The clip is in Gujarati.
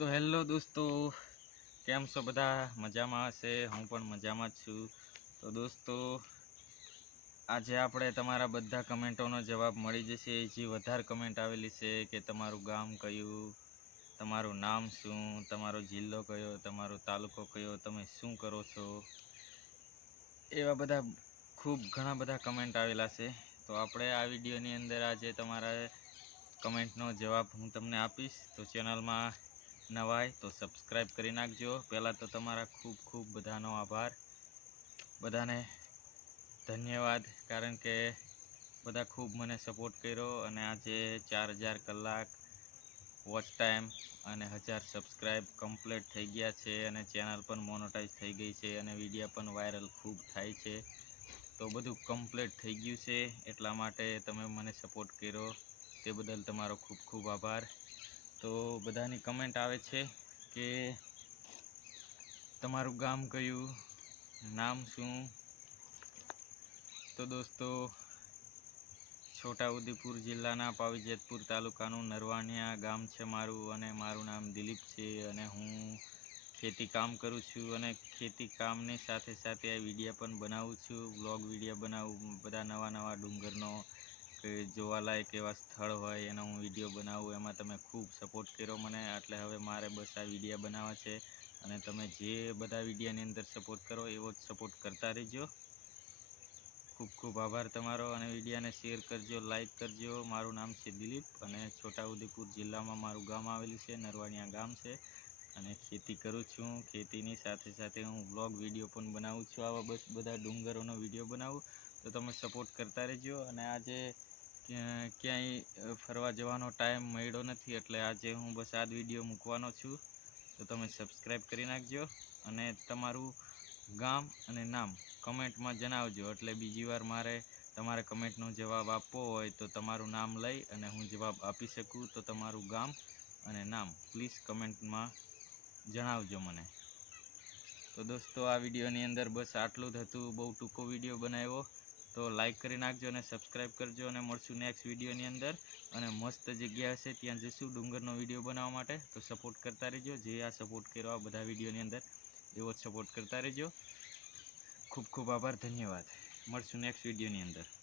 તો હેલો દોસ્તો, કેમ છો બધા? મજામાં હશે? હું પણ મજામાં છું. તો દોસ્તો, આજે આપણે તમારા બધા કમેન્ટોનો જવાબ મળી જશે. જે વધારે કમેન્ટ આવેલી છે કે તમારું ગામ કયું, તમારું નામ શું, તમારો જિલ્લો કયો, તમારો તાલુકો કયો, તમે શું કરો છો? એવા બધા ખૂબ ઘણા બધા કમેન્ટ આવેલા છે. તો આપણે આ વિડીયોની અંદર આજે તમારા કમેન્ટનો જવાબ હું તમને આપીશ. તો ચેનલમાં નવાય તો સબસ્ક્રાઈબ કરી નાખજો. પહેલાં તો તમારા ખૂબ ખૂબ બધાનો આભાર. બધાને ધન્યવાદ, કારણ કે બધા ખૂબ મને સપોર્ટ કર્યો અને આજે ચાર હજાર કલાક વોચ ટાઈમ અને હજાર સબસ્ક્રાઈબ કમ્પ્લીટ થઈ ગયા છે અને ચેનલ પણ મોનોટાઈઝ થઈ ગઈ છે અને વીડિયો પણ વાયરલ ખૂબ થાય છે. તો બધું કમ્પ્લીટ થઈ ગયું છે. એટલા માટે તમે મને સપોર્ટ કર્યો. તે બદલ તમારો ખૂબ ખૂબ આભાર. તો બધાની કમેન્ટ આવે છે કે તમારું ગામ કયું, નામ શું? તો દોસ્તો, છોટાઉદેપુર જિલ્લાના પાવીજેતપુર તાલુકાનું નરવાણિયા ગામ છે મારું અને મારું નામ દિલીપ છે અને હું ખેતી કામ કરું છું અને ખેતી કામની સાથે સાથે આ વીડિયો પણ બનાવું છું, વ્લોગ વિડીયા બનાવું, બધા નવા નવા ડુંગરનો જોવાલાયક એવા સ્થળ હોય, એનો હું વીડિયો બનાવું, એમાં તમે ખૂબ સપોર્ટ કર્યો મને. એટલે હવે મારે બસ આ વિડીયા બનાવવા છે. અને તમે જે બધા વિડીયાની અંદર સપોર્ટ કરો, એવો જ સપોર્ટ કરતા રહેજો. ખૂબ ખૂબ આભાર તમારો. અને વિડીયાને શેર કરજો લાઇક કરજો. મારું નામ છે દિલીપ અને છોટાઉદેપુર જિલ્લામાં મારું ગામ આવેલું છે, નરવાણિયા ગામ છે. અને ખેતી કરું છું. ખેતીની સાથે સાથે હું વ્લોગ વીડિયો પણ બનાવું છું. આવા બસ બધા ડુંગરોનો વીડિયો બનાવું. તો તમે સપોર્ટ કરતા રહેજો. અને આજે ક્યાંય ફરવા જવાનો ટાઈમ મળ્યો નથી એટલે આજે હું બસ આ વીડિયો મૂકવાનો છું. તો તમે સબસ્ક્રાઈબ કરી નાખજો અને તમારું ગામ અને નામ કમેન્ટમાં જણાવજો. એટલે બીજી વાર મારે તમારે કમેન્ટનો જવાબ આપવો હોય તો તમારું નામ લઈ અને હું જવાબ આપી શકું. તો તમારું ગામ અને નામ પ્લીઝ કમેન્ટમાં જણાવજો મને. તો દોસ્તો, આ વિડીયોની અંદર બસ આટલું જ હતું. બહુ ટૂંકો વીડિયો બનાવ્યો. તો લાઈક કરી નાખજો અને સબસ્ક્રાઈબ કરજો અને મળશું નેક્સ્ટ વિડીયોની અંદર. અને મસ્ત જગ્યા હશે, ત્યાં જઈશું ડુંગરનો વીડિયો બનાવવા માટે. તો સપોર્ટ કરતા રહેજો. જે આ સપોર્ટ કર્યો આ બધા વિડીયોની અંદર, એવો જ સપોર્ટ કરતા રહેજો. ખૂબ ખૂબ આભાર, ધન્યવાદ. મળશું નેક્સ્ટ વિડીયોની અંદર.